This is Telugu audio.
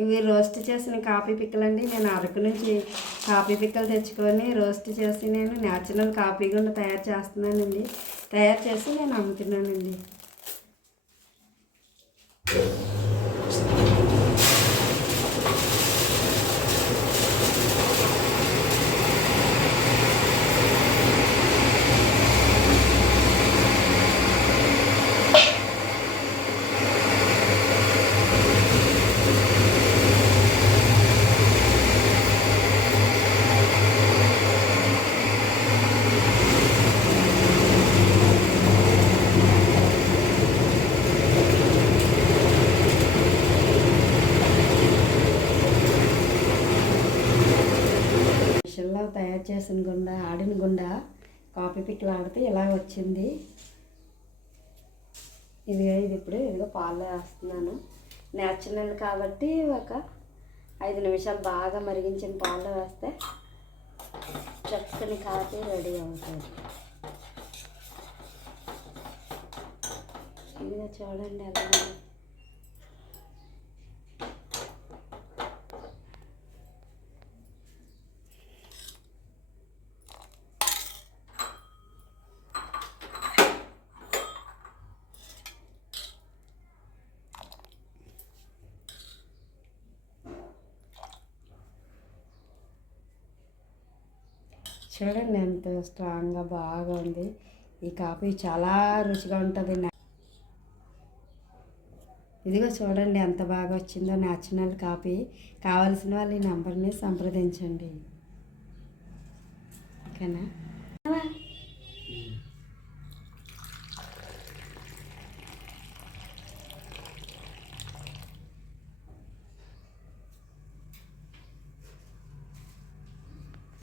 ఇవి రోస్ట్ చేసిన కాఫీ పిక్కలండి. నేను అరకు నుంచి కాఫీ పిక్కలు తెచ్చుకొని రోస్ట్ చేసి నేను న్యాచురల్ కాఫీ గుండ తయారు చేస్తున్నానండి. తయారు చేసి నేను అమ్ముతున్నానండి. మిషన్లో తయారు చేసిన గుండ ఆడిన గుండ కాఫీ పిక్కలు ఆడితే ఇలా వచ్చింది. ఇది ఇప్పుడు ఇదిగో పాలు వేస్తున్నాను. న్యాచురల్ కాబట్టి ఒక 5 నిమిషాలు బాగా మరిగించిన పాలు వేస్తే చక్కని కాఫీ రెడీ అవుతుంది. ఇదిగో చూడండి అలా చూడండి ఎంత స్ట్రాంగ్గా బాగా ఉంది. ఈ కాఫీ చాలా రుచిగా ఉంటుంది. ఇదిగో చూడండి ఎంత బాగా వచ్చిందో న్యాచురల్ కాఫీ. కావాల్సిన వాళ్ళు ఈ నెంబర్ని సంప్రదించండి. ఓకేనా?